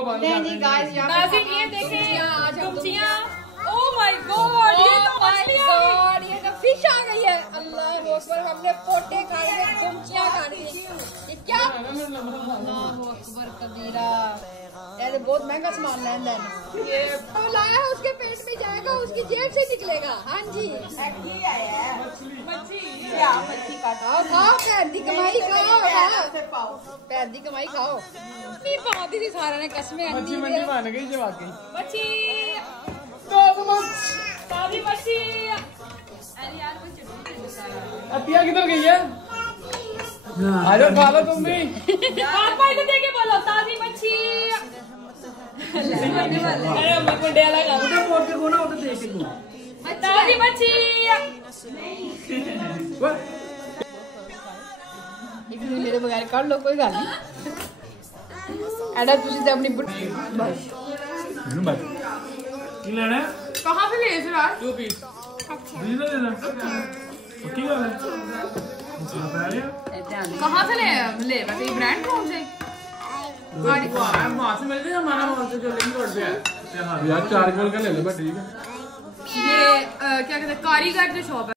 नहीं जी गाइस नाज़रीन ये देखें दुमचियां। ओह माय गॉड ये तो मछली है, ये तो फिश आ गई है। अल्लाह अकबर, हमने पोटे खाए हैं, दुमचियां खानी है। ये क्या? अल्लाह अकबर कबीरा, ये बहुत महंगा सामान लेना है। ये तो लाया है, उसके पेट में जाएगा, उसकी जेब से निकलेगा। हाँ जी मच्छी खाओ खाओ, पैर दी कमाई खाओ, पैर दी कमाई खाओ। नहीं पाती थी सारा ने कसमें मच्छी मंडी मान गई जो आके मच्छी ताजी मच्छी। अरे यार वो चटनी अतिया किधर गई है? आ जाओ खा लो तुम भी। पापा इधर देके बोलो ताजी मच्छी। अरे मैं मुंडे वाला काम उधर पोट के कोना उधर देख के को ताजी मच्छी। एक दिन मेरे बगैर कर लो, कोई गल नहीं। एडा तुसी ते अपनी बस की लेना है? कहाँ से ले इस रात? 2 पीस दीदा देना पक्की बात है। कहाँ से ले वैसे ये ब्रांड कौन से? वहाँ से मिलते हैं, हमारा वहाँ से जो लिंक रोड पे है यार, 4 किलो का ले लो। ठीक है, ये क्या कहते हैं कारीगर जो शॉप है